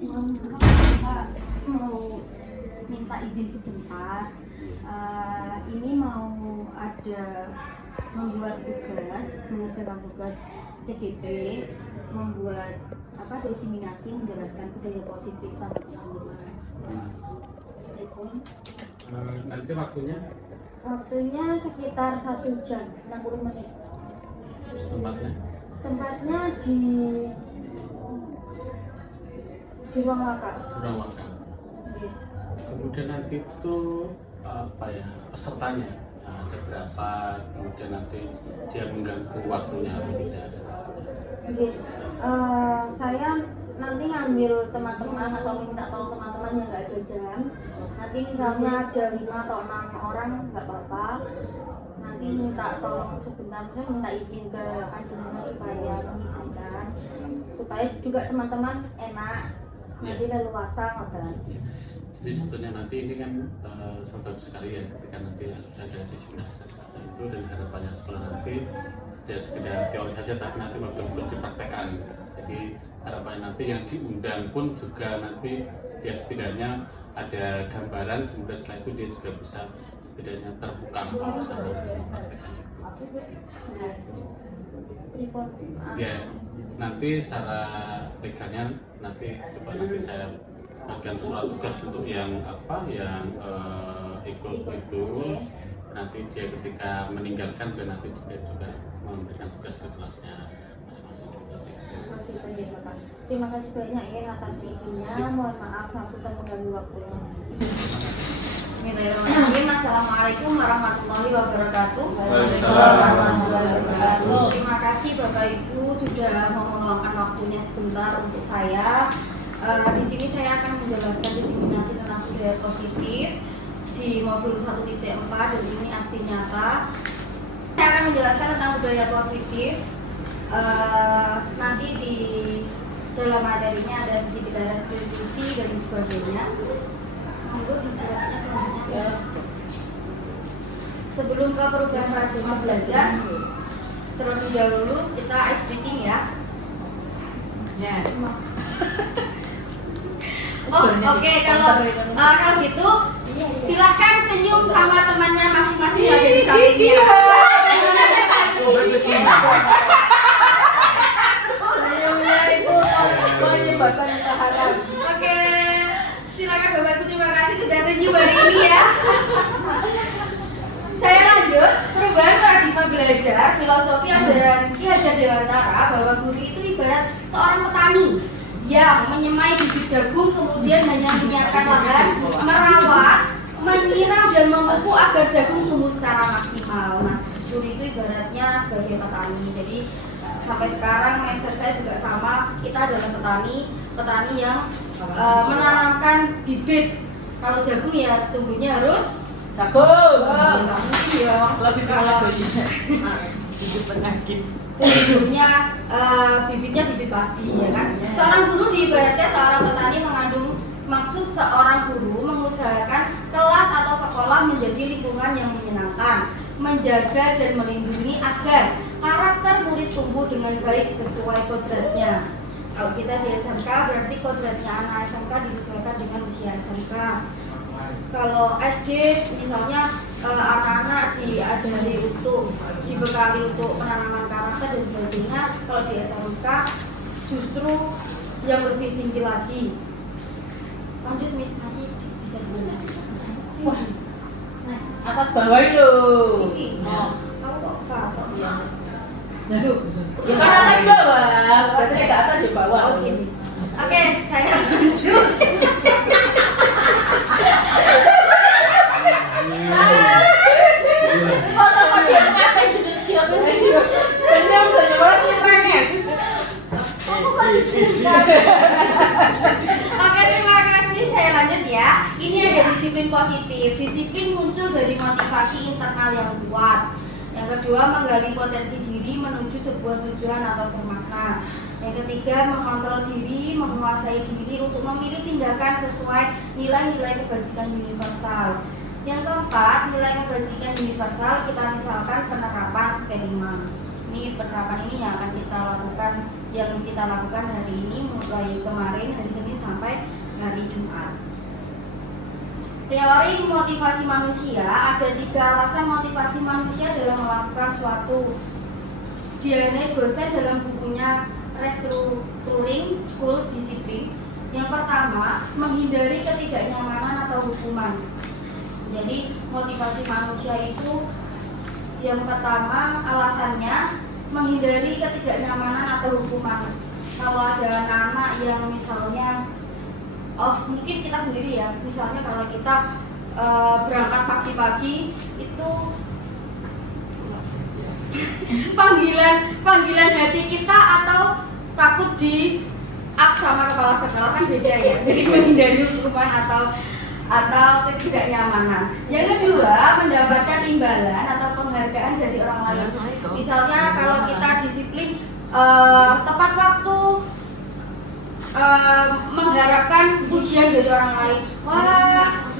Pak, mau minta izin sebentar. Ini mau ada membuat tugas, menyelesaikan tugas CDP, membuat diseminasi menjelaskan budaya positif sama teman-teman. Nanti waktunya sekitar 1 jam 60 menit. Tempatnya di ruang makan. Okay. Kemudian nanti itu pesertanya ada berapa, kemudian nanti dia mengganggu waktunya atau tidak? Okay. Saya nanti ngambil teman-teman atau minta tolong teman-teman yang nggak ada jam. Nanti misalnya ada 5 atau 6 orang nggak apa-apa. Nanti minta tolong sebentar, minta izin ke adminnya supaya mengizinkan, supaya juga teman-teman enak. Nanti leluasa ngoten. Jadi sebetulnya nanti ini kan saudara sekalian, ketika nanti harus ada diseminasi itu, dan harapannya sekolah nanti tidak sekedar teori saja, tapi nanti betul-betul dipraktekkan. Jadi harapannya nanti yang diundang pun juga nanti ya setidaknya ada gambaran, kemudian setelah itu dia juga bisa setidaknya terbuka wawasannya untuk mempraktekkan. Ya, nanti secara legalnya nanti coba nanti saya akan surat tugas untuk yang ikut itu, nanti dia ketika meninggalkan dan nanti dia juga memberikan tugas ke kelasnya masing-masing. Terima kasih banyak ya atas izinnya. Mohon maaf sampai mengganggu waktunya. Bismillahirrahmanirrahim. Assalamualaikum warahmatullahi wabarakatuh. Terima kasih Bapak Ibu sudah mau meluangkan waktunya sebentar untuk saya. Di sini saya akan menjelaskan diseminasi tentang budaya positif di modul 1.4 dan ini aksi nyata. Saya akan menjelaskan tentang budaya positif. Nanti di dalam materinya ada sedikit restitusi dan sebagainya. Monggo di slide-nya selanjutnya. Sebelum ke perubahan paradigma belajar, terlebih dahulu kita ice breaking ya. Oke, kalau gitu silahkan senyum sama temannya masing-masing yang ada di sampingnya. Senyumnya itu menyebabkan keharapan. Oke, silakan Bapak Ibu, terima kasih sudah senyum hari ini ya. Saya lanjut, perubahan paradigma belajar, filosofi ajaran Ki Hajar Dewantara bahwa guru itu ibarat seorang petani yang menyemai bibit jagung, kemudian hanya menyiapkan lahan, merawat, menyiram dan memupuk agar jagung tumbuh secara maksimal. Nah, guru itu ibaratnya sebagai petani. Jadi sampai sekarang mindset saya juga sama, kita adalah petani yang menanamkan bibit. Kalau jagung ya tumbuhnya harus Jagung. Iya, Lebih kalau bibit penyakit. Tumbuhnya bibitnya bibit padi ya kan. Seorang guru diibaratkan seorang petani mengandung maksud seorang guru mengusahakan kelas atau sekolah menjadi lingkungan yang menyenangkan, menjaga dan melindungi agar karakter murid tumbuh dengan baik sesuai kodratnya. Kalau kita di SMK berarti kodratnya anak SMK disesuaikan dengan usia SMK. Kalau SD misalnya anak-anak diajari untuk dibekali untuk penanaman karakter dan sebagainya. Kalau di SMK justru yang lebih tinggi lagi. Lanjut Miss, nanti bisa dibahas. Wah, atas bawah itu. Kamu kok kakak ya? Bukan atas bawah, berarti ke atas di bawah. Oh gini. Oke, saya lanjut. Oke, terima kasih. Saya lanjut ya. Ini ada disiplin positif. Disiplin muncul dari motivasi internal yang kuat. Yang kedua, menggali potensi diri menuju sebuah tujuan atau bermakna. Yang ketiga, mengontrol diri, menguasai diri untuk memilih tindakan sesuai nilai-nilai kebajikan universal. Yang keempat, nilai kebajikan universal kita misalkan penerapan P5. Ini penerapan ini yang akan kita lakukan yang kita lakukan hari ini mulai kemarin hari Senin sampai hari Jumat. Teori motivasi manusia, ada 3 alasan motivasi manusia dalam melakukan suatu. Diane Gosen dalam bukunya Restructuring School Discipline. Yang pertama, menghindari ketidaknyamanan atau hukuman. Jadi motivasi manusia itu yang pertama alasannya menghindari ketidaknyamanan atau hukuman. Kalau ada anak-anak yang misalnya mungkin kita sendiri ya, misalnya kalau kita berangkat pagi-pagi itu panggilan hati kita atau takut di up sama kepala sekolah kan beda ya. Jadi menghindari hukuman atau ketidaknyamanan. Yang kedua, mendapatkan imbalan atau penghargaan dari orang lain. Misalnya kalau kita disiplin tepat waktu, mengharapkan pujian dari orang lain. Wah,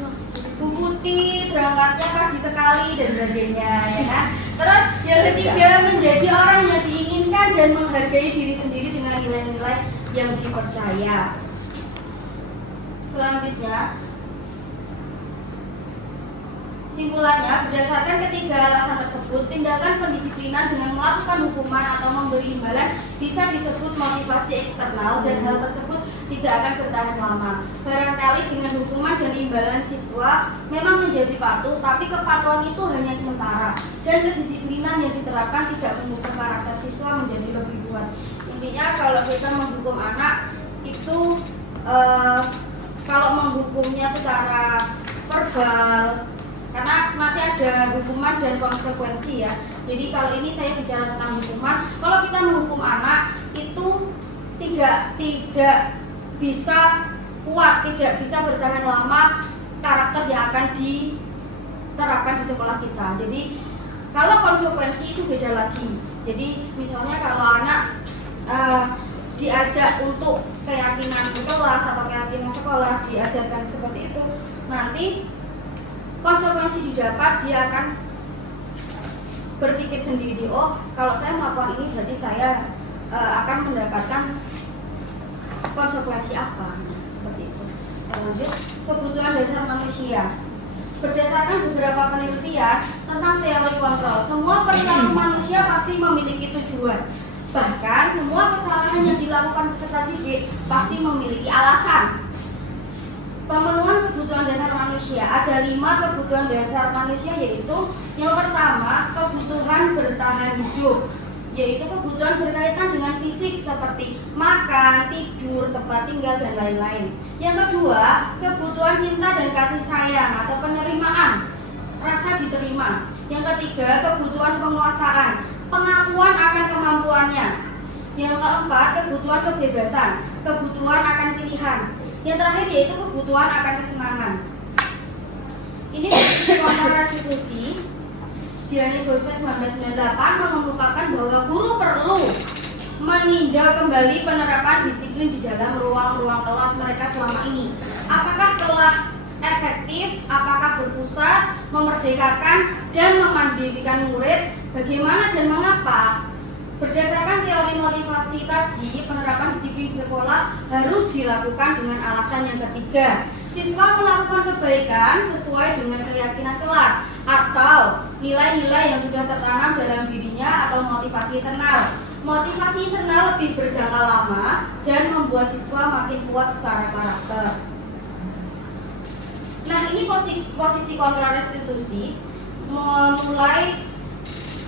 Bu Putih berangkatnya pagi sekali dan sebagainya, ya kan? Terus yang ketiga, menjadi orang yang diinginkan dan menghargai diri sendiri dengan nilai-nilai yang dipercaya. Selanjutnya, simpulannya, berdasarkan ketiga alasan tersebut, tindakan pendisiplinan dengan melakukan hukuman atau memberi imbalan bisa disebut motivasi eksternal dan hal tersebut tidak akan bertahan lama. Barangkali dengan hukuman dan imbalan siswa memang menjadi patuh, tapi kepatuhan itu hanya sementara dan kedisiplinan yang diterapkan tidak mengubah karakter siswa menjadi lebih kuat. Intinya kalau kita menghukum anak itu kalau menghukumnya secara verbal, karena nanti ada hukuman dan konsekuensi ya. Jadi kalau ini saya bicara tentang hukuman, kalau kita menghukum anak itu tidak bisa kuat, tidak bisa bertahan lama karakter yang akan diterapkan di sekolah kita. Jadi kalau konsekuensi itu beda lagi. Jadi misalnya kalau anak diajak untuk keyakinan kelas atau keyakinan sekolah, diajarkan seperti itu, nanti konsekuensi didapat, dia akan berpikir sendiri, oh kalau saya melakukan ini berarti saya akan mendapatkan konsekuensi apa, seperti itu. Lanjut, kebutuhan dasar manusia. Berdasarkan beberapa penelitian tentang teori kontrol, semua perilaku manusia pasti memiliki tujuan. Bahkan semua kesalahan yang dilakukan peserta didik pasti memiliki alasan. Pemenuhan kebutuhan dasar manusia, ada 5 kebutuhan dasar manusia, yaitu yang pertama, kebutuhan bertahan hidup, yaitu kebutuhan berkaitan dengan fisik seperti makan, tidur, tempat tinggal, dan lain-lain. Yang kedua, kebutuhan cinta dan kasih sayang atau penerimaan, rasa diterima. Yang ketiga, kebutuhan penguasaan, pengakuan akan kemampuannya. Yang keempat, kebutuhan kebebasan, kebutuhan akan pilihan. Yang terakhir yaitu kebutuhan akan kesenangan. Ini kontrol restitusi. Diane Gosen 1998 mengemukakan bahwa guru perlu meninjau kembali penerapan disiplin di dalam ruang-ruang kelas mereka selama ini. Apakah telah efektif, apakah berpusat, memerdekakan, dan memandirikan murid, bagaimana dan mengapa? Berdasarkan teori motivasi tadi, penerapan disiplin di sekolah harus dilakukan dengan alasan yang ketiga. Siswa melakukan kebaikan sesuai dengan keyakinan kelas atau nilai-nilai yang sudah tertanam dalam dirinya atau motivasi internal. Motivasi internal lebih berjangka lama dan membuat siswa makin kuat secara karakter. Nah, ini posisi kontrol restitusi mulai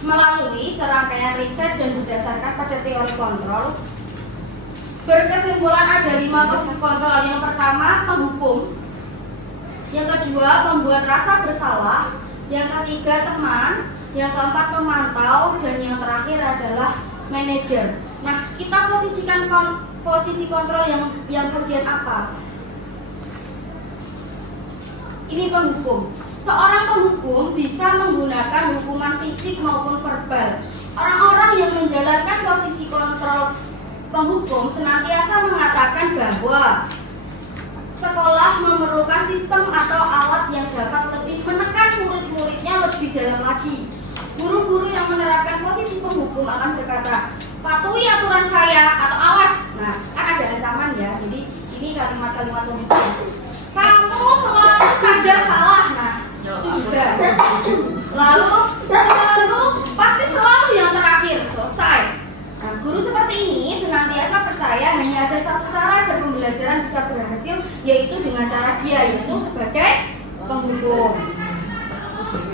melalui serangkaian riset dan berdasarkan pada teori kontrol. Berkesimpulan ada 5 posisi kontrol. Yang pertama, menghukum. Yang kedua, membuat rasa bersalah. Yang ketiga, teman. Yang keempat, pemantau. Dan yang terakhir adalah manajer. Nah, kita posisikan posisi kontrol yang bagian apa? Ini penghukum. Seorang penghukum bisa menggunakan hukuman fisik maupun verbal. Orang-orang yang menjalankan posisi kontrol penghukum senantiasa mengatakan bahwa sekolah memerlukan sistem atau alat yang dapat lebih menekan murid-muridnya lebih dalam lagi. Guru-guru yang menerapkan posisi penghukum akan berkata, patuhi aturan saya atau awas. Nah, kan ada ancaman ya. Jadi ini kalimat-kalimat pembuktian. Kamu selalu saja salah. Nah, itu juga. Lalu pasti selalu yang terakhir. Selesai. Nah, guru seperti ini senantiasa percaya hanya ada satu cara agar pembelajaran bisa berhasil, yaitu dengan cara dia, yaitu sebagai penghukum.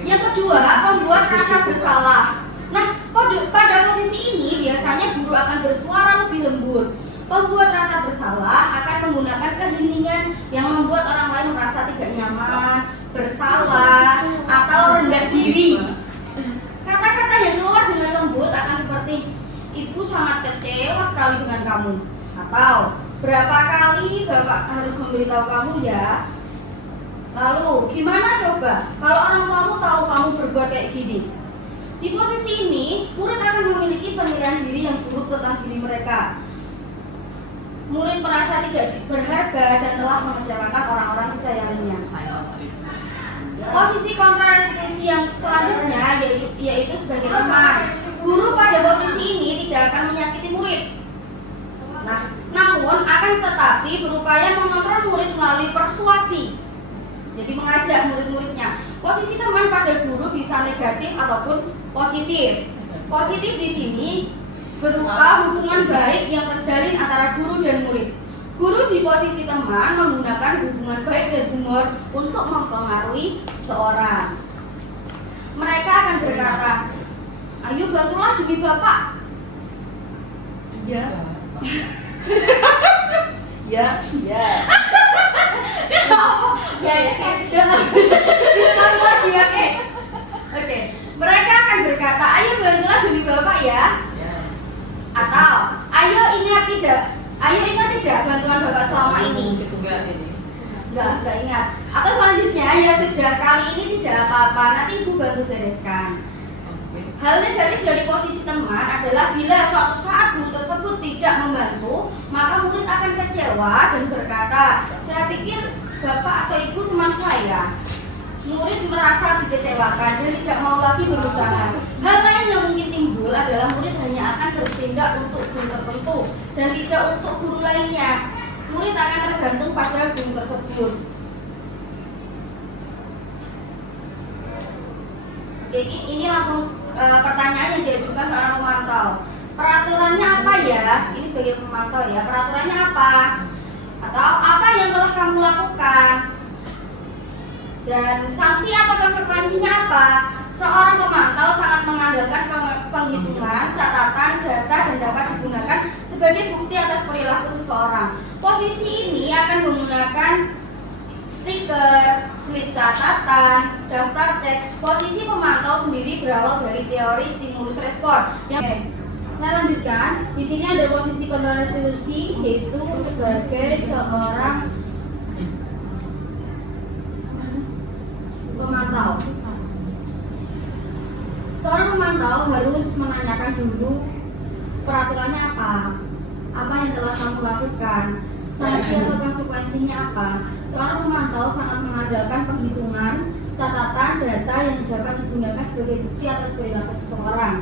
Yang kedua, membuat rasa bersalah. Nah, pada posisi ini biasanya guru akan bersuara lebih lembut. Pembuat rasa bersalah akan menggunakan keheningan yang membuat orang lain merasa tidak nyaman, bersalah, atau rendah diri. Kata-kata yang keluar dengan lembut akan seperti, ibu sangat kecewa sekali dengan kamu. Atau, berapa kali bapak harus memberitahu kamu ya? Lalu, gimana coba kalau orang tuamu tahu kamu berbuat kayak gini? Di posisi ini, murid akan memiliki penilaian diri yang buruk tentang diri mereka. Murid merasa tidak berharga dan telah mengecewakan orang-orang kesayangannya. Posisi kontrarestitusi yang selanjutnya yaitu sebagai teman. Guru pada posisi ini tidak akan menyakiti murid. Nah, namun akan tetapi berupaya mengontrol murid melalui persuasi. Jadi mengajak murid-muridnya. Posisi teman pada guru bisa negatif ataupun positif. Positif di sini berupa hubungan baik yang terjalin antara guru dan murid. Guru di posisi teman menggunakan hubungan baik dan humor untuk mempengaruhi seseorang. Mereka akan berkata, ayo bantulah demi bapak. Ya. Ya. Oke. Mereka akan berkata, ayo bantulah demi bapak ya. Atau, ayo ingat tidak bantuan bapak selama ini. Enggak ingat. Atau selanjutnya, ya sudah kali ini tidak apa-apa, nanti ibu bantu bereskan. Hal negatif dari posisi teman adalah bila suatu saat guru tersebut tidak membantu, maka murid akan kecewa dan berkata, saya pikir bapak atau ibu teman saya. Murid merasa dikecewakan dan tidak mau lagi berusaha. Hal lain yang mungkin timbul adalah murid hanya akan bertindak untuk guru tertentu dan tidak untuk guru lainnya. Murid akan tergantung pada guru tersebut. Ini langsung pertanyaan yang diajukan seorang pemantau. Peraturannya apa ya? Ini sebagai pemantau ya. Peraturannya apa? Atau apa yang telah kamu lakukan? Dan sanksi atau konsekuensinya apa? Seorang pemantau sangat mengandalkan penghitungan, catatan, data dan dapat digunakan sebagai bukti atas perilaku seseorang. Posisi ini akan menggunakan stiker, slip catatan, daftar cek. Posisi pemantau sendiri berawal dari teori stimulus respon. Saya lanjutkan. Di sini ada posisi kontrarestitusi, yaitu sebagai seorang pemantau. Seorang pemantau harus menanyakan dulu peraturannya apa yang telah kamu lakukan, sanksi atau konsekuensinya apa. Seorang pemantau sangat mengandalkan penghitungan, catatan, data yang dapat digunakan sebagai bukti atas perilaku seseorang.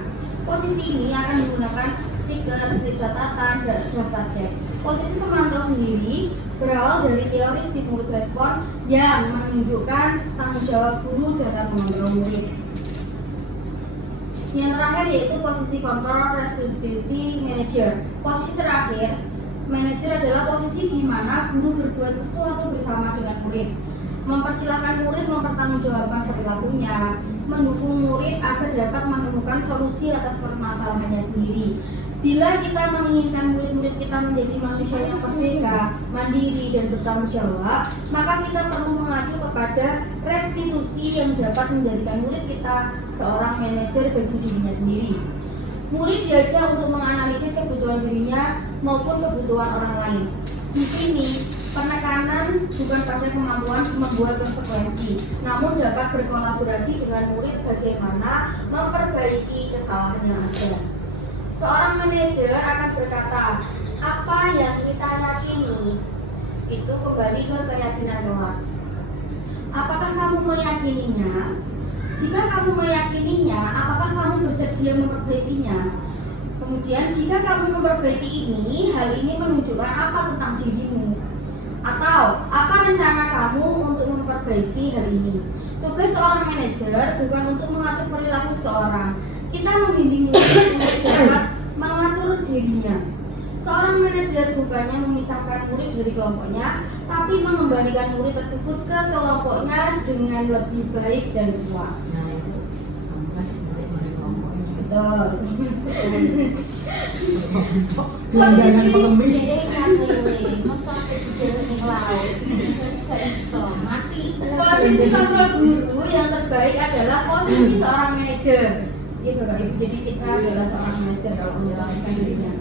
Posisi ini akan menggunakan stiker, slip catatan, dan daftar cek. Posisi pemantau sendiri berawal dari teori stimulus respon yang menunjukkan tanggung jawab guru dalam mengontrol murid. Yang terakhir yaitu posisi kontrol restitusi manager. Posisi terakhir, manager adalah posisi di mana guru berbuat sesuatu bersama dengan murid, mempersilahkan murid mempertanggungjawabkan perilakunya, mendukung murid agar dapat menemukan solusi atas permasalahannya sendiri. Bila kita menginginkan murid-murid kita menjadi manusia yang merdeka, mandiri, dan bertanggung jawab, maka kita perlu mengacu kepada restitusi yang dapat menjadikan murid kita seorang manajer bagi dirinya sendiri. Murid diajak untuk menganalisis kebutuhan dirinya maupun kebutuhan orang lain. Di sini, penekanan bukan pada kemampuan membuat konsekuensi, namun dapat berkolaborasi dengan murid bagaimana memperbaiki kesalahan yang ada. Seorang manajer akan berkata, apa yang kita yakini itu kembali ke keyakinan kelas. Apakah kamu meyakininya? Jika kamu meyakininya, apakah kamu bersedia memperbaikinya? Kemudian jika kamu memperbaiki ini, hal ini menunjukkan apa tentang dirimu? Atau apa rencana kamu untuk memperbaiki hal ini? Tugas seorang manajer bukan untuk mengatur perilaku seseorang. Kita membimbing murid untuk dapat mengatur dirinya. Seorang manajer bukannya memisahkan murid dari kelompoknya, tapi mengembalikan murid tersebut ke kelompoknya dengan lebih baik dan kuat. Betul. Posisi kontrol guru yang terbaik adalah posisi seorang manajer. Iya Bapak Ibu, jadi kita adalah seorang manajer kalau menjalankan dirinya.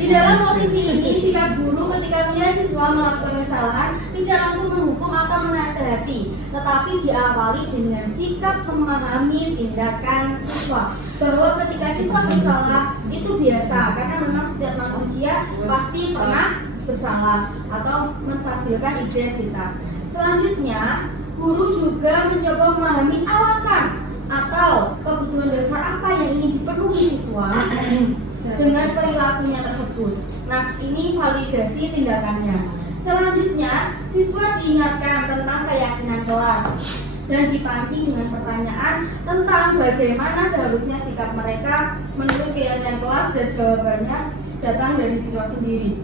Di dalam posisi ini, sikap guru ketika melihat siswa melakukan kesalahan tidak langsung menghukum atau menasihati, tetapi diawali dengan sikap memahami tindakan siswa. Bahwa ketika siswa bersalah itu biasa, karena memang setiap manusia pasti pernah bersalah atau menstabilkan identitas. Selanjutnya, guru juga mencoba memahami alasan atau kebutuhan dasar apa yang ingin dipenuhi siswa dengan perilakunya tersebut. Nah, ini validasi tindakannya. Selanjutnya, siswa diingatkan tentang keyakinan kelas dan dipancing dengan pertanyaan tentang bagaimana seharusnya sikap mereka menurut keyakinan kelas, dan jawabannya datang dari siswa sendiri.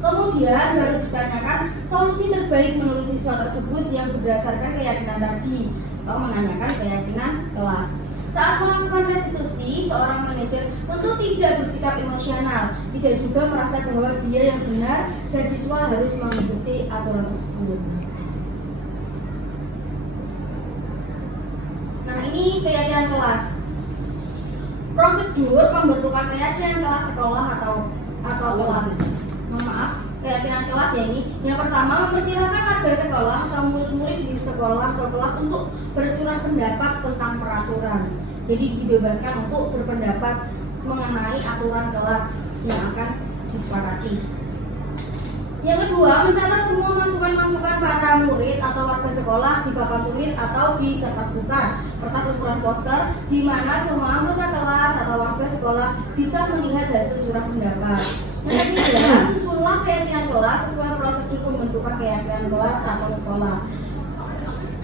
Kemudian baru ditanyakan solusi terbaik menurut siswa tersebut yang berdasarkan keyakinan tadi, atau menanyakan keyakinan kelas. Saat melakukan restitusi, seorang manajer tentu tidak bersikap emosional, tidak juga merasa bahwa dia yang benar dan siswa harus mengikuti aturan tersebut. Nah, ini keyakinan kelas. Prosedur pembentukan keyakinan kelas sekolah atau kelas. Maaf, keyakinan kelas ya ini. Yang pertama, mempersilahkan warga sekolah atau murid-murid di sekolah atau kelas untuk bercurah pendapat tentang peraturan. Jadi dibebaskan untuk berpendapat mengenai aturan kelas yang akan disepakati. Yang kedua, mencatat semua masukan-masukan para murid atau warga sekolah di papan tulis atau di kertas besar, kertas ukuran poster, di mana semua anggota kelas atau warga sekolah bisa melihat hasil curah pendapat. Yang ketiga, susunlah keyakinan kelas sesuai prosedur pembentukan keyakinan kelas atau sekolah.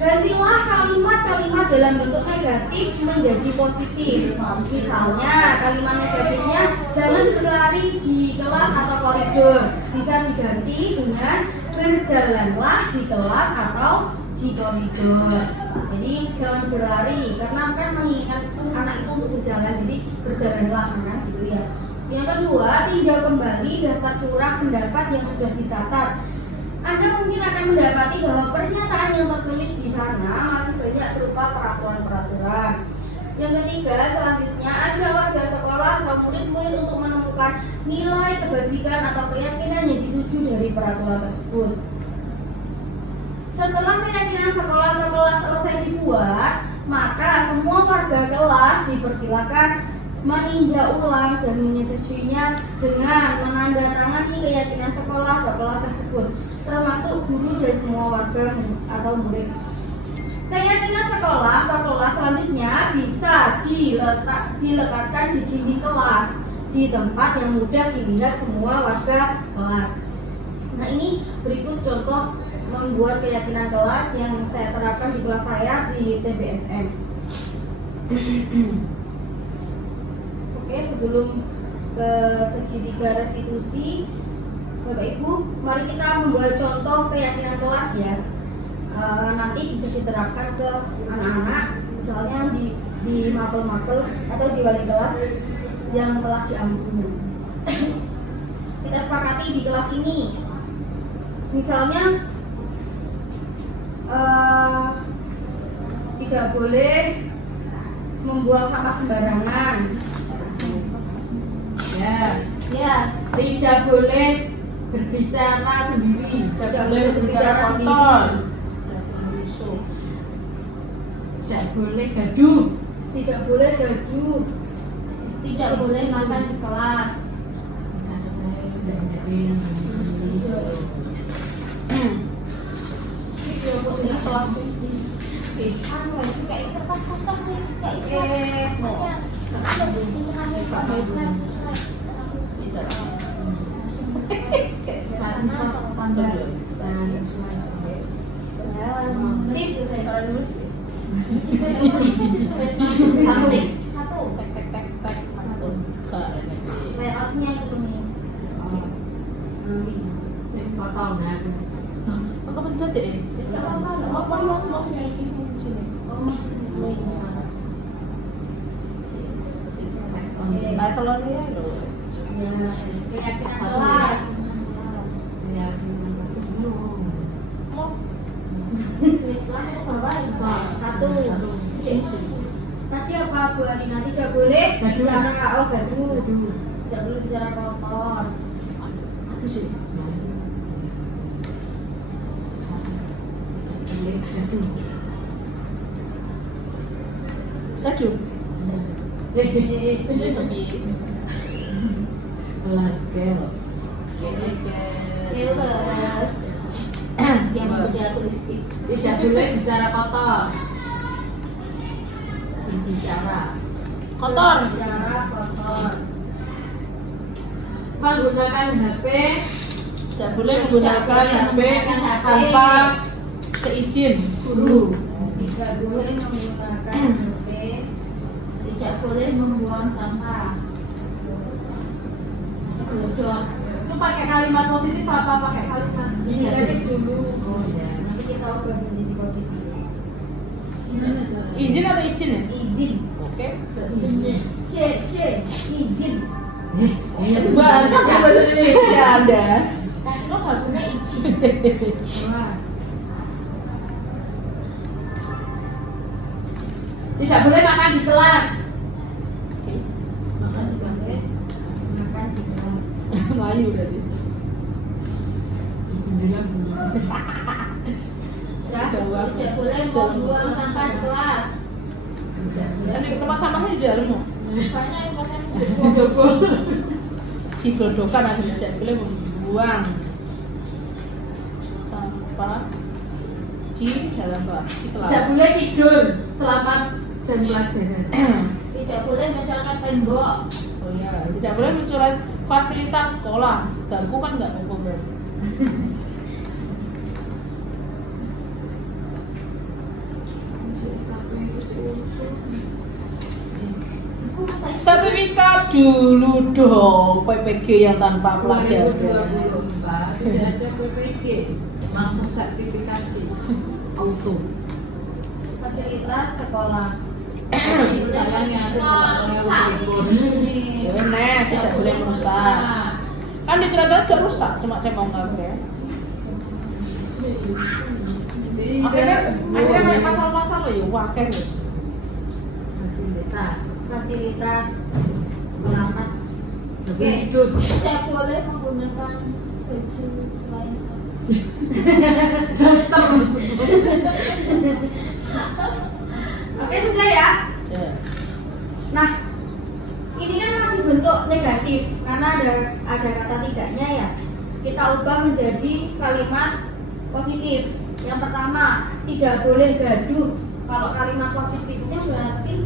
Gantilah kalimat-kalimat dalam bentuk negatif menjadi positif. Misalnya, kalimat negatifnya jangan berlari di kelas atau koridor, bisa diganti dengan berjalanlah di kelas atau di koridor. Jadi jangan berlari, karena kan mengingat anak itu untuk berjalan, jadi berjalanlah kan gitu ya. Yang kedua, tinjau kembali daftar curah pendapat yang sudah dicatat. Anda mungkin akan mendapati bahwa pernyataan yang tertulis di sana masih banyak berupa peraturan-peraturan. Yang ketiga, selanjutnya ajak warga sekolah atau murid-murid untuk menemukan nilai kebajikan atau keyakinan yang dituju dari peraturan tersebut. Setelah keyakinan sekolah atau kelas selesai dibuat, maka semua warga kelas dipersilakan meninjau ulang dan menyetujuinya dengan menandatangani keyakinan sekolah atau kelas tersebut, termasuk guru dan semua warga atau murid. Keyakinan sekolah atau kelas selanjutnya bisa dilekatkan di dinding kelas, di tempat yang mudah dilihat semua warga kelas. Nah, ini berikut contoh membuat keyakinan kelas yang saya terapkan di kelas saya di TBSM. Oke, sebelum ke segitiga restitusi, Bapak Ibu, mari kita membuat contoh keyakinan kelas ya. Nanti bisa diterapkan ke anak-anak, misalnya di mapel-mapel atau di wali kelas yang telah diampuni. Kita sepakati di kelas ini, misalnya tidak boleh membuang sampah sembarangan. Ya, tidak boleh berbicara sendiri, tidak boleh berbicara kotor, tidak boleh gaduh, tidak boleh makan di kelas. Kelas kayak kertas kosong nih, kayak bicara. Bisa pandai. Sip. Kalau dulu sih. Satu. Satu. Tek tek tek tek satu. Layoutnya itu nih. Saya 4 tahun ya. Aku pencet ya. Bisa apa? Apa mau sini sini. Nah, telurnya ya loh. Keyakinan kelas. Ya. Satu. Tadi apa Bu Alina? Tidak boleh bicara gaduh. Tidak boleh bicara kotor. Itu sih. Gaduh. Ini lebih Gelos. Kelas. Yang berbeda tulistik. Tidak boleh bicara kotor. Bicara kotor. Bicara kotor. Menggunakan HP. Tidak boleh Tidak menggunakan boleh HP menggunakan tanpa seizin guru. Tidak boleh menggunakan HP. Tidak boleh membuang sampah. Bodoh. Itu pakai kalimat positif apa pakai kalimat Negatif dulu. Oh ya. Nanti kita ubah menjadi positif. Izin atau izin ya? Izin. Oke. C. Izin. Bahasa Indonesia Anda. Tadi lo nggak guna izin. Wah. Tidak boleh makan di kelas. Makan di boleh. Makan di kelas. Melayu tadi. Ya, tidak boleh membuang sampah di kelas. Ini tempat sampahnya di dalam loh. Banyak yang makan Digodokan atau tidak boleh membuang sampah di dalam kelas. Tidak boleh tidur selama jam pelajaran. Tidak boleh mencolok tembok. Oh iya, tidak boleh mencoret fasilitas sekolah. Bangku kan nggak hukum berarti. Sertifikat dulu dong PPG yang tanpa pelajaran. 2024 tidak ada PPG, langsung sertifikasi auto. Fasilitas sekolah. Sayang yang ada Boleh, tidak boleh merusak. Kan di cerita juga rusak, cuma cemong kabeh. Akhirnya kayak pasal-pasal ya wakil. Fasilitas perangkat. Oke. Tidak boleh menggunakan baju selain Duster. Oke, sudah ya. Ya. Nah, ini kan masih bentuk negatif karena ada kata tidaknya ya. Kita ubah menjadi kalimat positif. Yang pertama, tidak boleh gaduh. Kalau kalimat positifnya berarti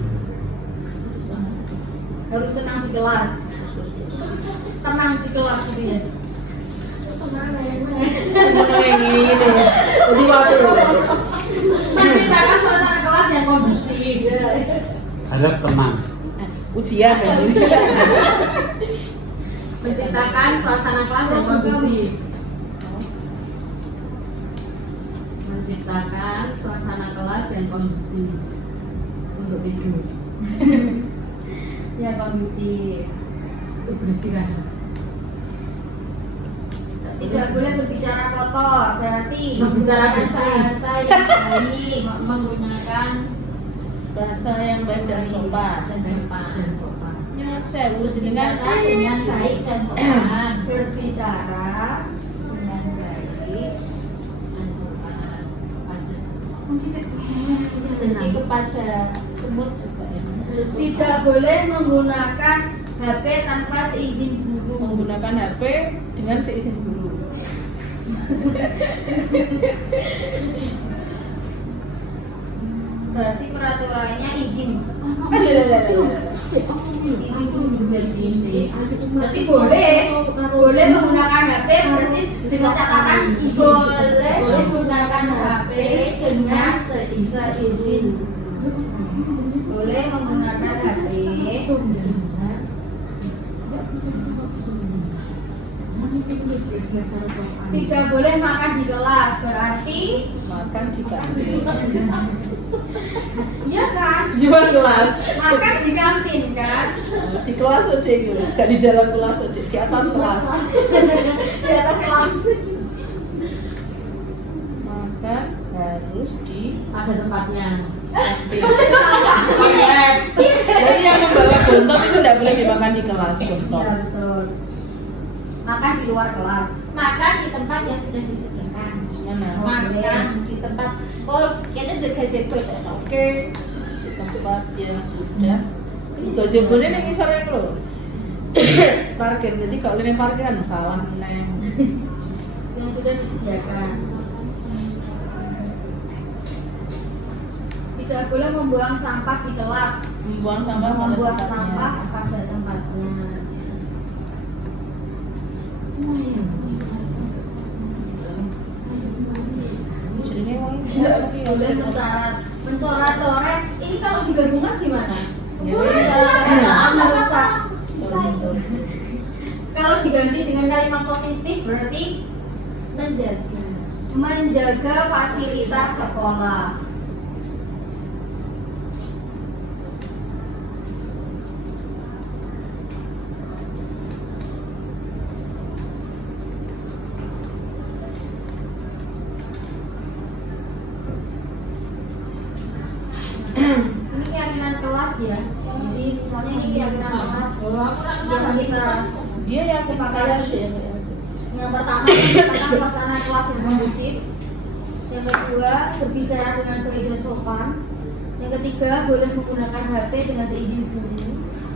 harus tenang di kelas. Tenang di kelas gitu ya. Ini. Jadi waktu menciptakan suasana kelas yang kondusif. Harap tenang. Ujian ya. Menciptakan suasana kelas yang kondusif. Menciptakan suasana kelas yang kondusif untuk tidur. Ya, kondusif. Untuk beristirahat. Tidak boleh berbicara kotor, berarti Membicarakan bahasa yang baik, menggunakan Bahasa yang baik dan sopan. dan sopan. Ya, saya udah dengan Dengan baik dan sopan. Berbicara dengan baik dan sopan. Jadi kepada semut juga ya. Tidak boleh menggunakan HP tanpa seizin guru. menggunakan HP dengan seizin guru. Berarti peraturannya izin. Ada. Berarti boleh menggunakan HP, berarti dengan catatan boleh menggunakan HP dengan seizin. Boleh menggunakan HP. Tidak boleh makan di kelas, berarti Makan di kantin. iya kan? Jual kelas. Makan di kantin kan? Di kelas aja gitu, gak di dalam kelas aja, di atas kelas. Di atas kelas. Makan harus di Ada tempatnya. kantin. Salah. Jadi yang membawa bontot itu tidak boleh dimakan di kelas bontot. Ya, betul. Makan di luar kelas. Makan di tempat yang sudah disediakan. Mana? Makan di tempat. Oh, kita udah kasih kode. Oke, di tempat yang sudah. Gazebo ini ngisor yang lo. Parkir, jadi kalau ini parkiran salah neng. Yang sudah disediakan. Tidak boleh membuang sampah di kelas. Membuang sampah pada Membuang tempatnya. sampah pada tempatnya. Jadi ini Tidak boleh mencoret-coret. Ini kalau digabungkan gimana? Ya, Boleh ya. merusak. Betul. Kalau diganti dengan kalimat positif berarti menjaga fasilitas sekolah. Ini keyakinan kelas ya. Jadi misalnya ini keyakinan kelas yang kita Dia yang saya sih yang yang pertama menciptakan suasana kelas yang kondusif. Yang kedua berbicara dengan baik dan sopan. Yang ketiga boleh menggunakan HP dengan seizin guru.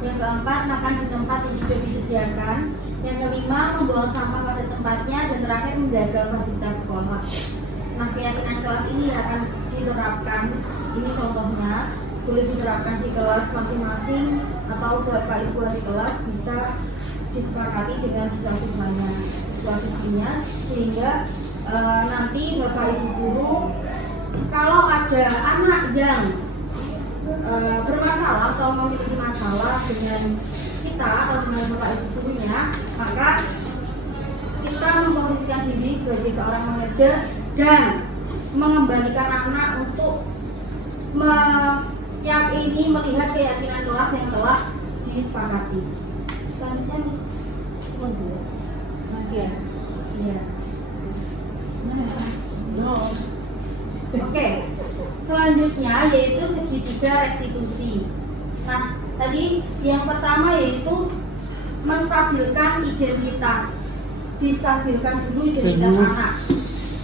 Yang keempat makan di tempat yang sudah disediakan. Yang kelima membuang sampah pada tempatnya dan terakhir menjaga fasilitas sekolah. Nah keyakinan kelas ini akan diterapkan. Ini contohnya boleh diterapkan di kelas masing-masing atau bapak ibu di kelas bisa disepakati dengan siswa-siswinya sehingga nanti bapak ibu guru kalau ada anak yang bermasalah atau memiliki masalah dengan kita atau dengan bapak ibu gurunya, maka kita memposisikan diri sebagai seorang manajer dan mengembalikan anak untuk meyakini melihat keyakinan kelas yang telah disepakati. Selanjutnya Miss ya. Iya. Oke. Selanjutnya yaitu segitiga restitusi. Nah, tadi yang pertama yaitu menstabilkan identitas. Distabilkan dulu identitas anak.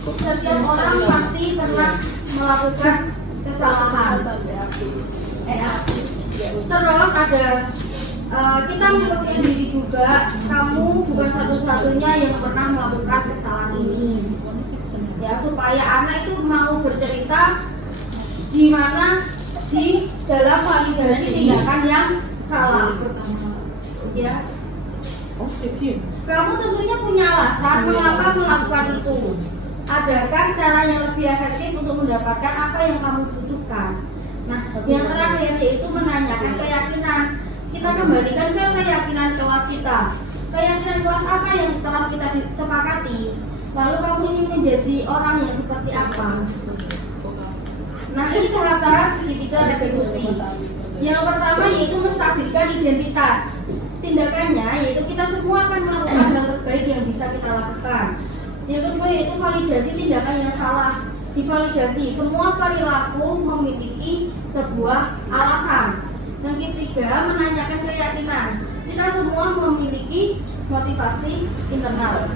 Setiap orang pasti pernah melakukan kesalahan. Terus ada kita memposisikan diri juga, kamu bukan satu-satunya yang pernah melakukan kesalahan ini. Ya, supaya anak itu mau bercerita di mana di dalam validasi tindakan yang salah. Ya. Kamu tentunya punya alasan mengapa melakukan itu. Adakah cara yang lebih efektif untuk mendapatkan apa yang kamu butuhkan? Nah, yang terakhir yaitu menanyakan keyakinan. Kita kembalikan ke keyakinan kelas kita. Keyakinan kelas apa yang telah kita sepakati? Lalu kamu ingin menjadi orang yang seperti apa? Nah, ini tahap-tahap segitiga restitusi. Yang pertama yaitu menstabilkan identitas. Tindakannya yaitu kita semua akan melakukan hal terbaik yang bisa kita lakukan. Yang kedua yaitu validasi tindakan yang salah. Divalidasi, semua perilaku memiliki sebuah alasan. Yang ketiga, menanyakan keyakinan. Kita semua memiliki motivasi internal.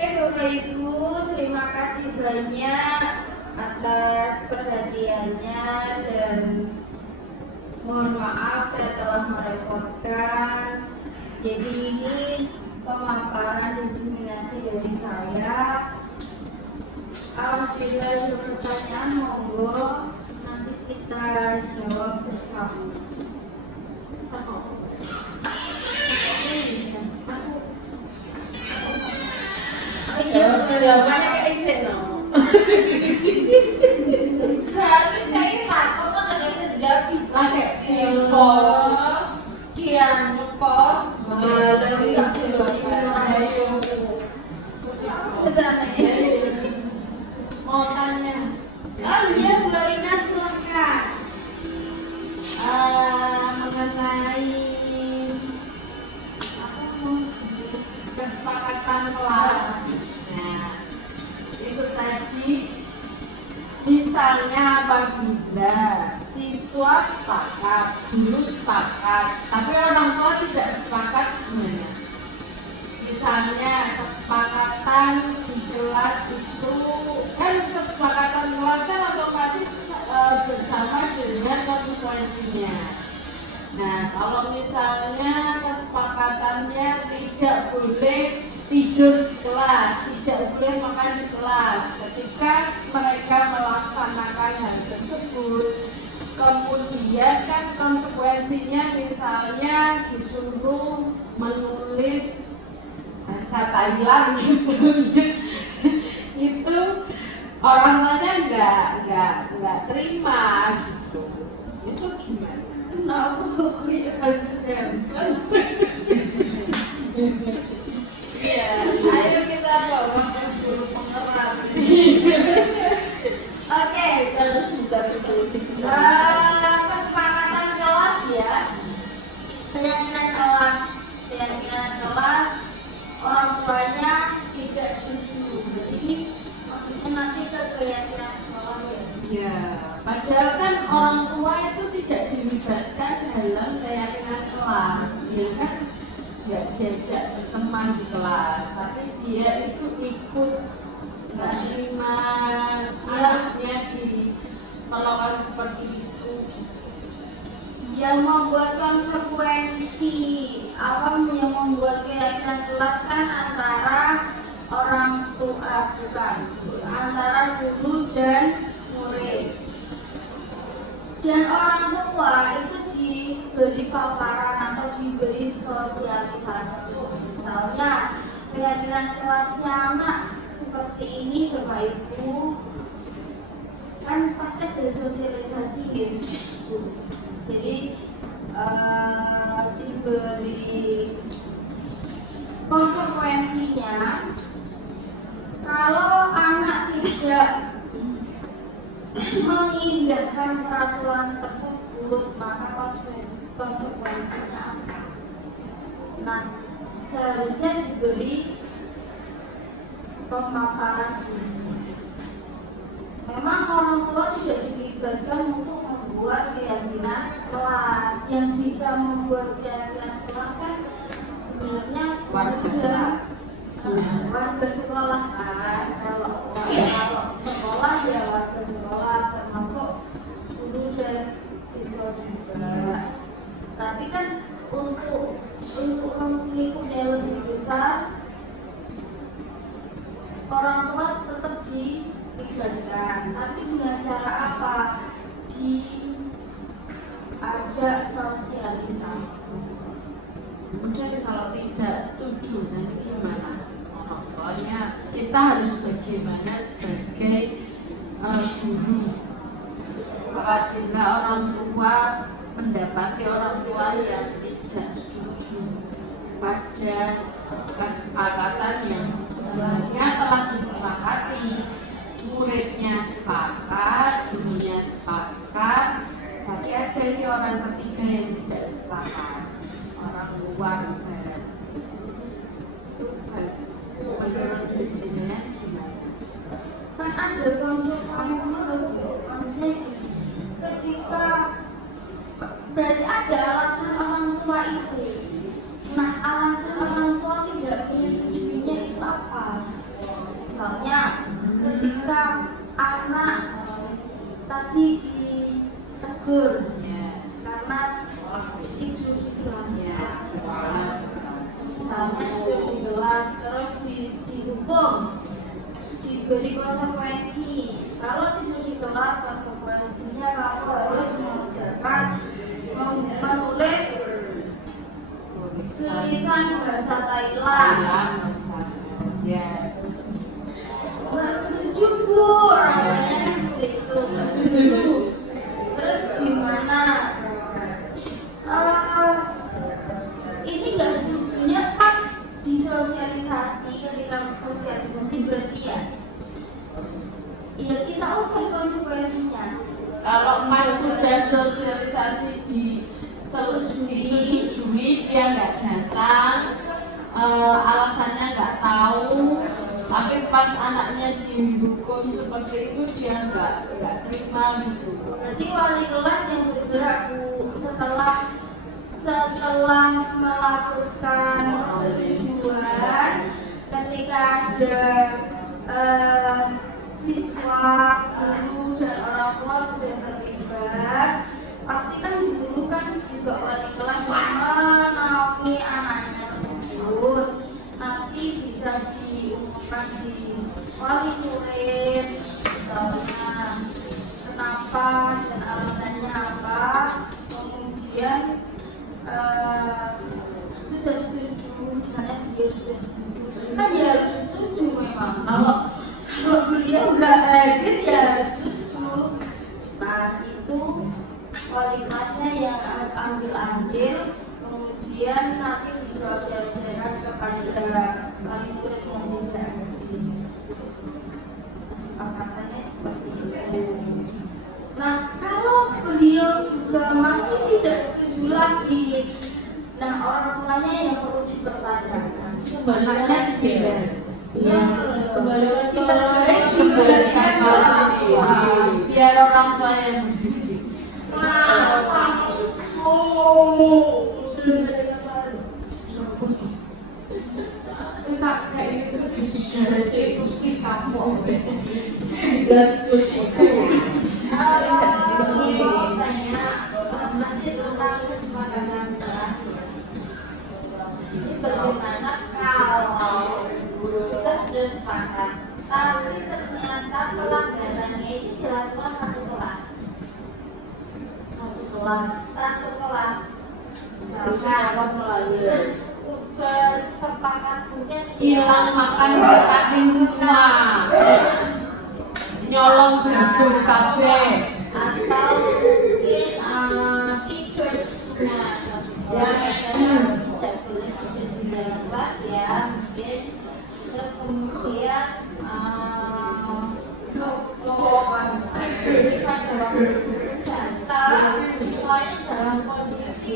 Oke Bapak Ibu, terima kasih banyak atas perhatiannya dan mohon maaf saya telah merepotkan. Jadi ini pemaparan diseminasi dari saya. Apabila ada pertanyaan monggo nanti kita jawab bersama. Jawabannya kayak isi no. Berarti saya takut kan ada sejak Pakai info kian pos malam tidak mau tanya Oh iya Bu Rina silakan. mengenai kesepakatan kelas. Nah, itu tadi misalnya apabila siswa sepakat, guru sepakat, tapi orang tua tidak sepakat gimana? Misalnya kesepakatan di kelas itu kan kesepakatan kelas kan otomatis bersama dengan konsekuensinya. Nah, kalau misalnya kesepakatannya tidak boleh tidur di kelas, tidak boleh makan di kelas, ketika mereka melaksanakan hal tersebut, kemudian kan konsekuensinya misalnya disuruh menulis bahasa Thailand misalnya, itu orang tuanya nggak terima gitu. Itu gimana? Kenapa kayak asisten? Iya, Ayo kita bawa ke guru pengerat. Oke, harus mencari solusi. kesepakatan kelas ya. Keyakinan kelas orang tuanya tidak setuju. Jadi maksudnya nanti ke keyakinan sekolah ya. Ya, padahal kan orang tua itu tidak dilibatkan dalam keyakinan kelas. Dia kan nggak diajak berteman di kelas, tapi dia itu ikut nggak terima anaknya diperlakukan seperti itu. Yang membuat konsekuensi yang membuat keyakinan kelas kan antara orang tua antara guru dan murid. Dan orang tua itu diberi paparan atau diberi sosialisasi. Misalnya keyakinan kelasnya anak seperti ini Bapak Ibu, kan pasti ada sosialisasi gitu. Jadi diberi konsekuensinya kalau anak tidak mengindahkan peraturan tersebut maka konsekuensinya apa? Nah, seharusnya diberi pemaparan ini. Memang orang tua tidak dilibatkan untuk membuat keyakinan kelas. Yang bisa membuat keyakinan kelas kan sebenarnya Warga kelas. warga sekolah kan. Kalau sekolah ya warga sekolah termasuk guru dan siswa juga. Tapi kan untuk lingkup yang lebih besar orang tua tetap dilibatkan. Tapi dengan cara apa? Diajak sosialisasi. Kemudian kalau tidak setuju nanti gimana? Orang tuanya kita harus bagaimana sebagai guru apabila orang tua mendapati orang tua yang tidak setuju pada kesepakatan yang sebenarnya telah disepakati, muridnya sepakat, gurunya sepakat, tapi ada ini orang ketiga yang tidak sepakat, orang luar barat. Menurut Ibunya gimana? Kan ada konsekuensi maksudnya ketika berarti ada alasan orang tua itu. Nah, alasan orang tua tidak menyetujuinya itu apa? Misalnya ketika anak tadi ditegur karena tidur di kelasnya, misalnya tidur di kelas terus dihukum, diberi konsekuensi. Kalau tidur di kelas, konsekuensinya kamu harus mengerjakan menulis tulisan bahasa Thailand. Nggak setuju bu, orangnya kan seperti itu, nggak setuju. Terus gimana? Ini nggak setujunya pas di sosialisasi, ketika sosialisasi berarti ya kita ubah konsekuensinya. Kalau pas sudah sosialisasi disetujui, dia nggak datang, alasannya nggak tahu, tapi pas anaknya dihukum seperti itu dia nggak terima gitu. Berarti wali kelas yang bergerak bu setelah melakukan persetujuan, ketika ada siswa, guru dan orang tua sudah terlibat, pasti kan dulu kan juga wali kelas yang menaungi anaknya tersebut. Nanti bisa diumumkan di wali murid, misalnya kenapa dan alasannya apa, kemudian sudah setuju, misalnya beliau sudah setuju, kan ya harus setuju memang. Kalau beliau nggak hadir ya harus setuju. Nah itu wali kelasnya yang ambil kemudian nanti disosialisasikan kepada wali murid yang tidak hadir. Kesepakatannya seperti itu. Nah kalau beliau juga masih tidak setuju lagi, nah orang tuanya yang perlu dipertanyakan. Kembalinya di sini. Ya, Kembalikan biar orang tua yang mendidik. Masih tentang kesepakatan kelas. Ini bagaimana kalau kita sudah sepakat, tapi ternyata pelanggarannya itu dilakukan satu kelas. Kesepakatan mungkin Hilang makan vitamin semua, nyolong jagung kabeh. atau mungkin tidur semua tidak boleh tidur di dalam kelas ya mungkin. Terus kemudian pada waktu datang semuanya dalam kondisi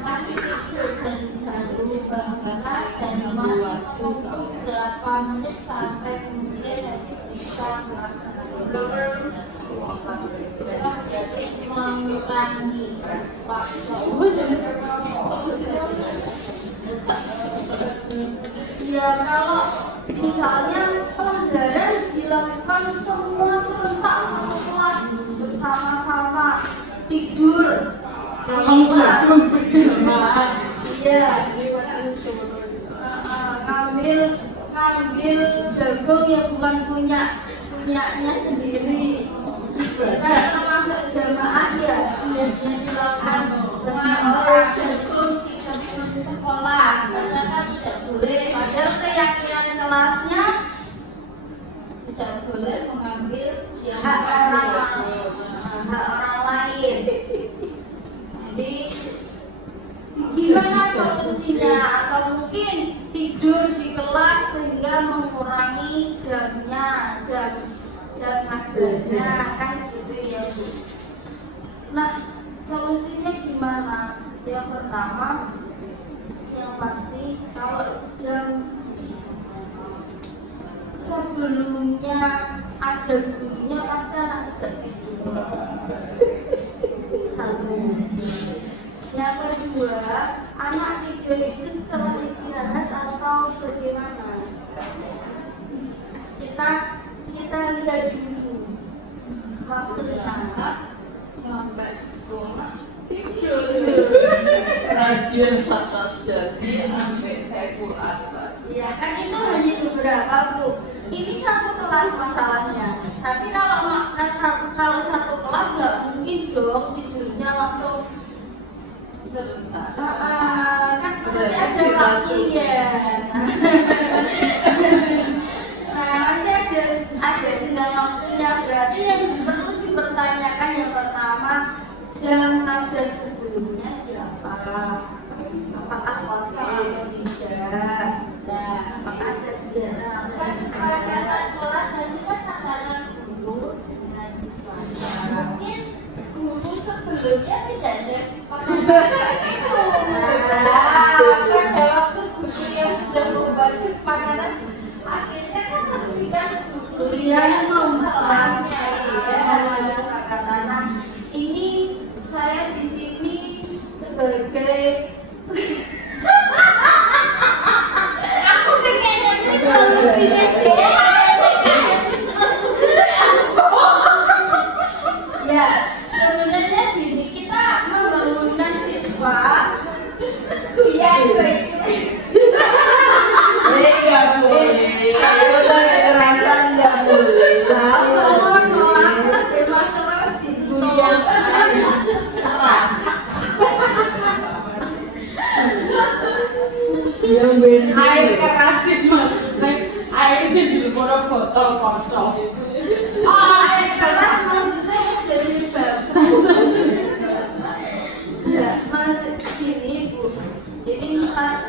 masih tidur dan baru bangun dan masih menunggu 8 menit sampai kemudian nanti bisa melaksanakan jadi mengurangi waktu. Ya kalau misalnya pelanggaran dilakukan semua serentak satu kelas bersama-sama tidur, Jagung berjamaah. iya, ngambil jagung yang bukan punyanya sendiri. Karena termasuk jamaah ya yang dilakukan banyak orang. Jagung tidak boleh di sekolah karena kan tidak boleh, Padahal keyakinan kelasnya tidak boleh mengambil yang hak bukan hak orang lain. Jadi gimana solusinya? Atau mungkin tidur di kelas sehingga mengurangi jam ngajarnya kan gitu ya Bu. Nah solusinya gimana? Yang pertama yang pasti kalau jam sebelumnya ada gurunya pasti anak tidak tidur. Satu. Yang kedua, anak tidur itu setelah istirahat atau bagaimana? kita lihat dulu waktu ditangkap sampai sekolah tidur. Rajin satas jadi sampai Saiful Anwar. Ya kan itu hanya beberapa Bu. Ini satu kelas masalahnya. Tapi kalau satu kelas nggak mungkin dong tidurnya langsung Sebentar. kan pasti ada waktunya. Nah, ada senggang waktunya. Berarti yang perlu dipertanyakan yang pertama, jam ngajar sebelumnya siapa? Apakah kosong atau tidak? Nah, Apakah ada tidak? kesepakatan kelas tadi kan antara guru dengan siswa. Mungkin guru sebelumnya tidak ada kesepakatan itu. Pada waktu guru yang sudah membuat kesepakatan, akhirnya kan memberikan guru yang membuatnya kesepakatan. Nah, ini saya di sini sebagai aku pengen nanti solusinya dia ya sebenarnya gini, kita membangunkan siswa kuliah Nggak boleh. Kalau kekerasan nggak boleh. Yang keras. Yang benar. Air kerasin mas. Air sih di luar botol kocok. air keras maksudnya dari baku. Ya, gini Bu. Jadi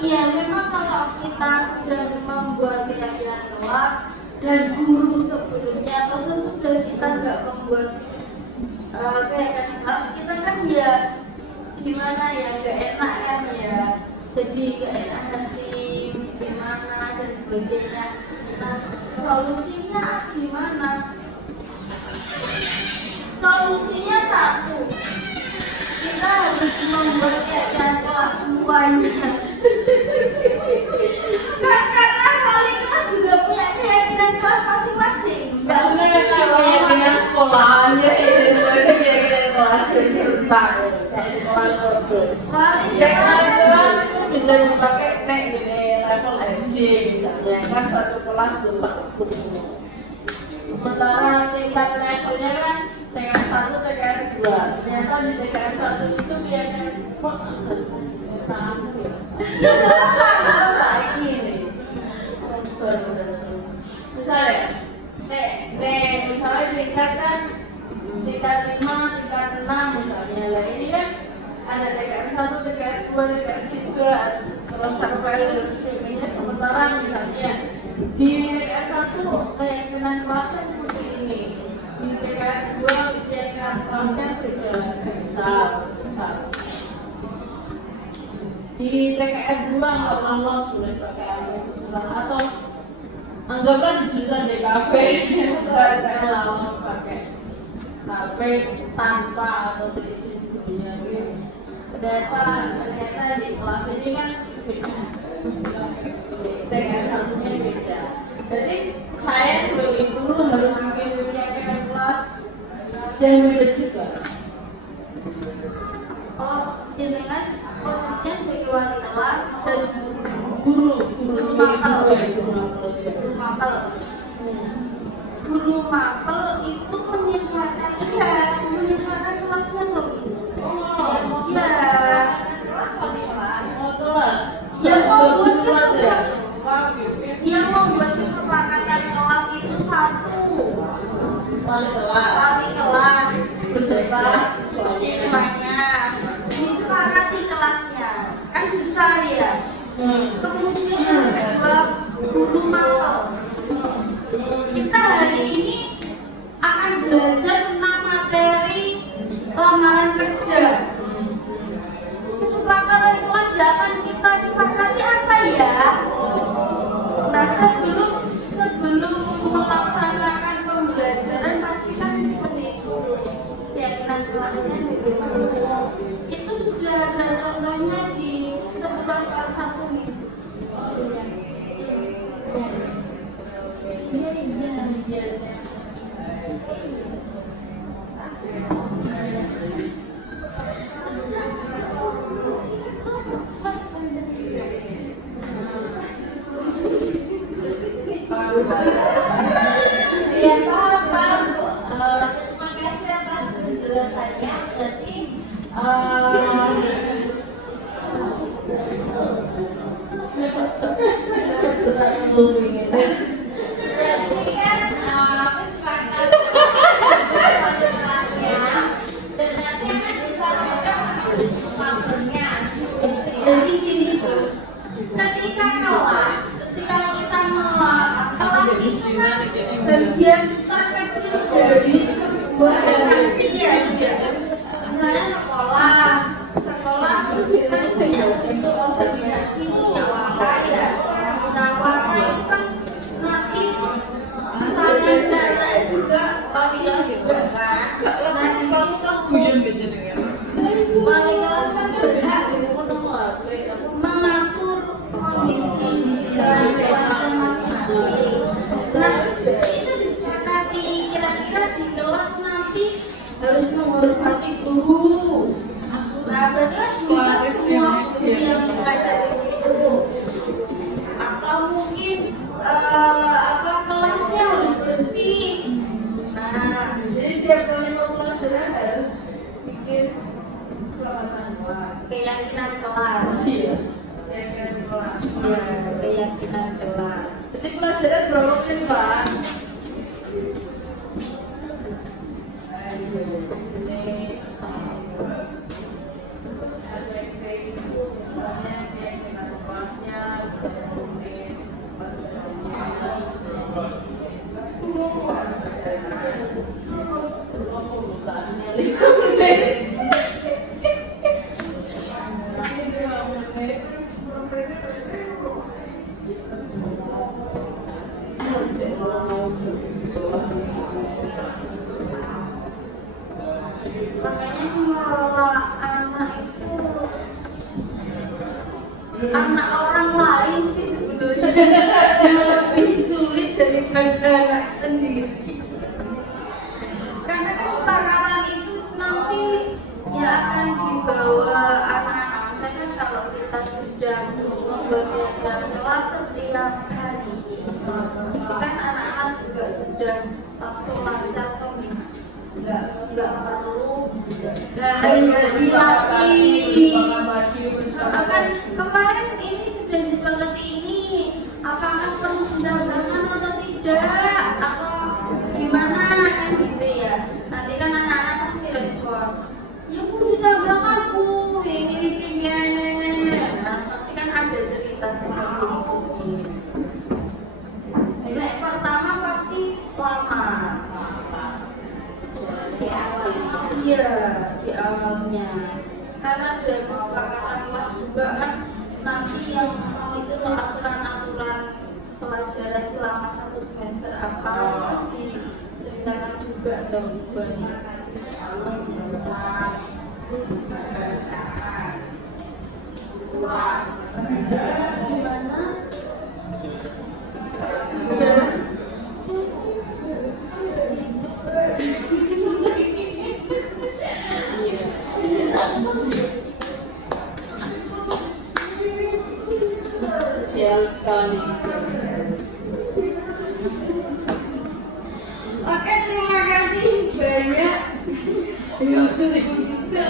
ya memang kalau kita sudah membuat keyakinan kelas dan guru sebelumnya atau sesudah kita nggak membuat keyakinan kelas, kita kan ya gimana ya, nggak enak kan ya. Jadi nggak enak nanti gimana dan sebagainya. Nah, solusinya gimana? Solusinya satu, kita harus membuat keyakinan kelas semuanya. Kan karena wali kelas juga punya keyakinan kelas masing-masing. Nggak mungkin dong. Keyakinan sekolahannya ini keyakinan kelas cerita. Sekolah itu. Wali Keyakinan kelas kelas itu bisa dipakai nek gini level SD misalnya kan satu kelas tuh satu kursinya. Sementara tingkat levelnya kan TKN 1, TKN 2. Ternyata di TKN 1 itu keyakinan kok kamu ya. ya nggak apa-apa. Ini nih. Misalnya, misalnya tingkat kan tingkat 5, tingkat 6 misalnya. Lah ini kan ada TKN 1, TKN 2, TKN 3, terus sampai dan sebagainya. Sementara misalnya di TKN 1 keyakinan kelasnya seperti ini. Di TKN 2 keyakinan kelasnya beda, besar. Di TKN 2 nggak lolos sudah pakai alih kesalahan atau anggaplah di jurusan DKV nggak lolos pakai HP tanpa atau seisi dunia ternyata di kelas ini kan beda, TKN satunya beda. Jadi saya sebagai guru harus bikin keyakinan kelas yang beda juga. Oh, jenengan posisinya sebagai wali kelas dan Guru mapel. mapel. Guru mapel itu menyesuaikan menyesuaikan kelasnya loh, Miss. Iya. Yang membuat kesepakatan kelas itu satu, wali kelas Berserta siswanya disepakati kelasnya, kan besar ya. Kemudian yang kedua, guru mapel. Kita hari ini akan belajar tentang materi lamaran kerja. Kesepakatan kelas yang akan kita sepakati apa ya? Nah, sebelum melaksanakan pembelajaran pastikan seperti itu. Keyakinan kelasnya bagaimana? Itu sudah ada contohnya di sebuah kelas 1 Miss. Iya paham Bu. Terima kasih atas penjelasannya. Berarti berarti kan kesepakatan pada kelasnya dan nanti akan disampaikan maksudnya. Jadi gini Bu, ketika kelas, ketika kita mengelola kelas itu kan bagian terkecil dari sebuah kesaktian ya. Misalnya sekolah kan punya bentuk organisasi, punya wakai ya. Nah wakai itu kan nanti tanya cara juga, panitia juga kan. Nah di situ wali kelas kan berhak mengatur kondisi kelasnya masing-masing. Nah itu disepakati kira-kira di kelas nanti harus menghormati guru. Nah berarti kan semua guru yang mengajar di situ. Atau mungkin kelasnya harus bersih. Nah jadi setiap kali mau pelajaran harus bikin keselamatan kelas, keyakinan kelas. Iya. Keyakinan kelas. Iya, keyakinan kelas. Jadi pelajaran berapa menit Pak? Makanya mengelola anak itu anak orang lain sih sebenarnya yang lebih sulit daripada anak sendiri. Karena kesepakatan itu nanti ya akan dibawa anak-anak. Misalkan kalau kita sudah membuat kegiatan kelas setiap hari, kan anak-anak juga sudah langsung lancar kok bisa. Nggak perlu lagi. Akan kemarin ini sudah disepakati ini, apakah perlu ditambahkan atau tidak, atau gimana kan gitu ya. Nanti kan anak-anak pasti respon, ya perlu ditambahkan Bu, ini pengen. Nah pasti kan ada cerita seperti itu. Yang pertama pasti lama. Di awal, iya di awalnya, karena ada kesepakatan kelas juga kan nanti yang itu loh aturan-aturan pelajaran selama 1 semester apa kan diceritakan juga dong banyak. Gimana? Sial sekali. Oke, terima kasih banyak. Ya, cukup bisa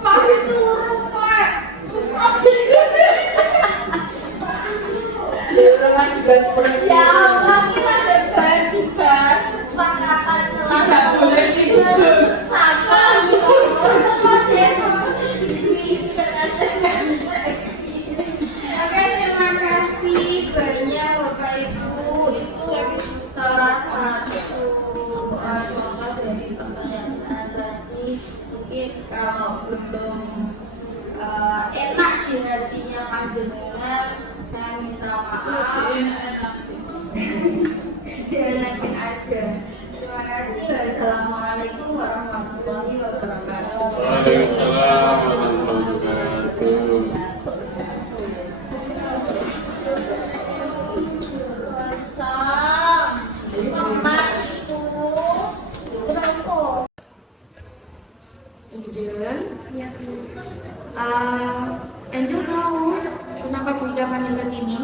pakai turun, Pak. Ya Allah, kita debat dibahas kesepakatan kelas sama gitu. Oke, terima kasih banyak Bapak Ibu. Itu salah satu contoh dari pertanyaan tadi. Mungkin kalau belum enak di hatinya panjenengan, saya minta maaf. Jalanin aja. Terima kasih. Wassalamualaikum warahmatullahi wabarakatuh. Waalaikumsalam warahmatullahi wabarakatuh. ketika panggil ke sini?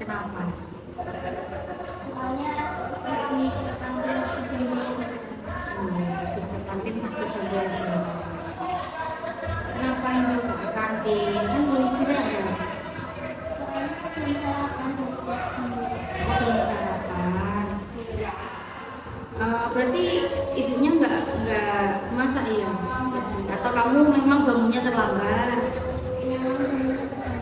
Kenapa? Soalnya mengisi kantin jam 2. Ke kantin waktu jam 2 jam. Kenapa Angel ke kantin? Kan belum istirahat. Soalnya belum sarapan terus sendiri. Belum sarapan. Berarti ibunya nggak masak ya? Atau kamu memang bangunnya terlambat? Memang belum sarapan.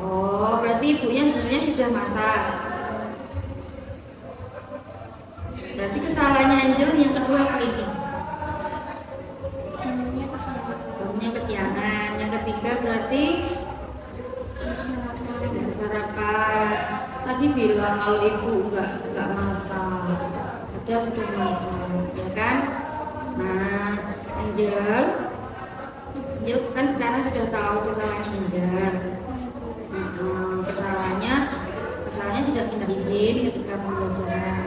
Oh, berarti ibunya sebenarnya sudah masak. Berarti kesalahannya Angel yang kedua apa ini? Bangunnya kesiangan. Bangunnya kesiangan. Yang ketiga berarti Sarapan. nggak sarapan. Tadi bilang kalau ibu nggak masak. Padahal sudah masak, ya kan? Nah, Angel kan sekarang sudah tahu kesalahannya Angel. Kesalahannya tidak minta izin ketika pembelajaran,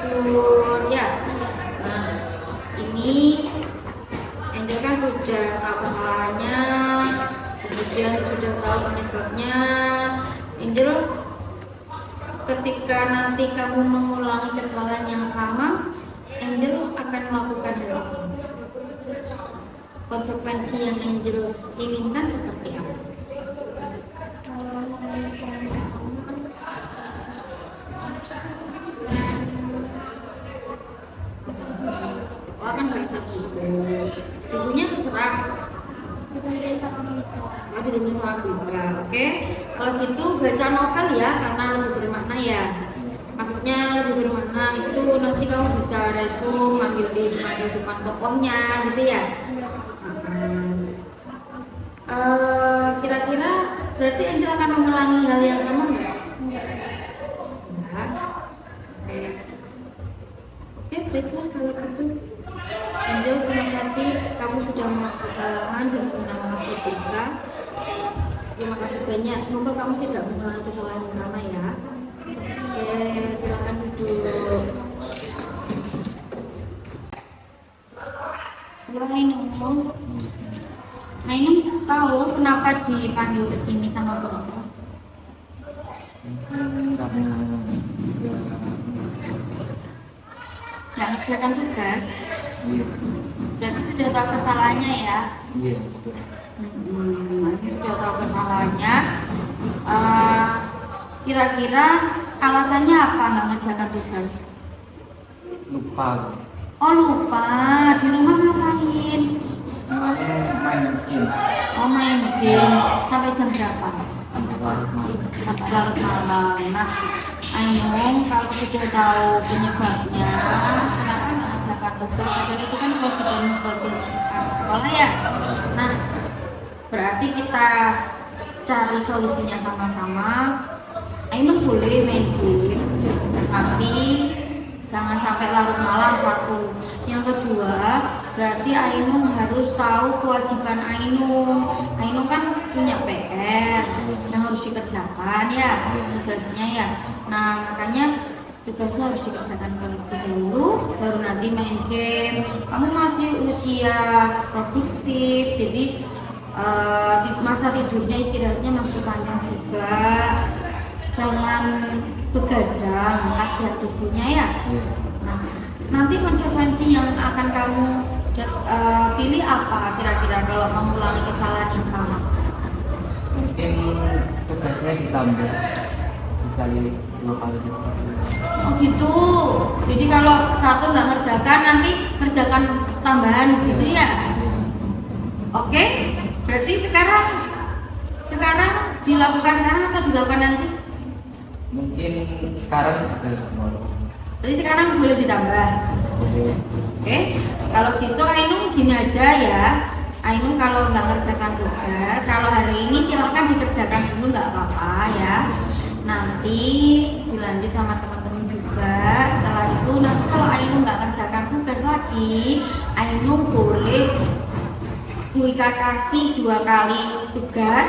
jujur ya. Nah, ini Angel kan sudah tahu kesalahannya, kemudian sudah tahu penyebabnya. Angel, ketika nanti kamu mengulangi kesalahan yang sama, Angel akan melakukan hal apa? Konsekuensi yang Angel inginkan seperti apa? Kalau misalnya sama Oh, akan baca buku. Bukunya terserah. dibantuin sama Mika. Oh, didengerin sama Bunda. Oke. Kalau gitu baca novel ya, karena lebih bermakna ya. Maksudnya lebih bermakna itu nanti kamu bisa resume, ngambil kehidupan tokohnya gitu ya. Kira-kira berarti Angel akan mengulangi hal yang sama nggak? Enggak. Oke, baiklah kalau gitu. Angel, terima kasih kamu sudah mengaku kesalahan dan minta maaf terbuka. Terima kasih banyak. Semoga kamu tidak mengulangi kesalahan yang sama ya. Oke, silakan duduk. Halo Ainun. Ainun tahu kenapa dipanggil ke sini sama Bunda? Karena Nggak ngerjakan tugas. iya, Berarti sudah tahu kesalahannya ya. iya sudah. Sudah tahu kesalahannya. Kira-kira alasannya apa nggak ngerjakan tugas? Lupa. Oh lupa. Di rumah ngapain? Main game Oh main game. Sampai jam berapa? sampai larut malam. Sampai larut malam. Nah, Ainun kalau sudah tahu penyebabnya, kenapa nggak ngerjakan tugas? Padahal itu kan kewajiban sebagai anak sekolah ya. Nah, berarti kita cari solusinya sama-sama. Ainun boleh main game, tapi jangan sampai larut malam satu. Yang kedua, berarti Ainun harus tahu kewajiban Ainun. Ainun kan punya PR yang harus dikerjakan ya, tugasnya ya. Nah, makanya tugasnya harus dikerjakan terlebih dahulu, baru nanti main game. Kamu masih usia produktif, jadi masa tidurnya istirahatnya masih panjang juga. Jangan begadang, kasihan tubuhnya ya. Iya. Nah, nanti konsekuensi yang akan kamu pilih apa kira-kira kalau mengulangi kesalahan yang sama? Mungkin tugasnya ditambah dikali 2 kali. Oh gitu. Jadi kalau satu nggak ngerjakan, nanti kerjakan tambahan gitu ya. Oke. Berarti sekarang dilakukan sekarang atau dilakukan nanti? Mungkin sekarang sudah mau. Jadi sekarang boleh ditambah. Boleh. Oke, kalau gitu Ainun gini aja ya. Ainun kalau nggak ngerjakan tugas, kalau hari ini silahkan dikerjakan dulu nggak apa-apa ya. Nanti dilanjut sama teman-teman juga. Setelah itu nanti kalau Ainun nggak ngerjakan tugas lagi, Ainun boleh Wika kasih 2 kali tugas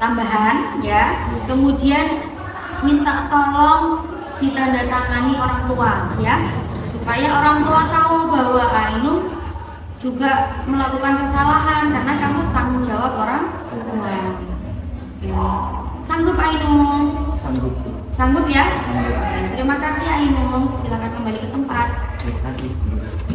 tambahan ya. Kemudian minta tolong ditandatangani orang tua ya, supaya orang tua tahu bahwa Ainun juga melakukan kesalahan karena kamu tanggung jawab orang tua. Oke. Sanggup Ainung? Sanggup Bu. Sanggup ya? Sanggup. Oke, terima kasih Ainung. Silakan kembali ke tempat. Terima kasih Bu.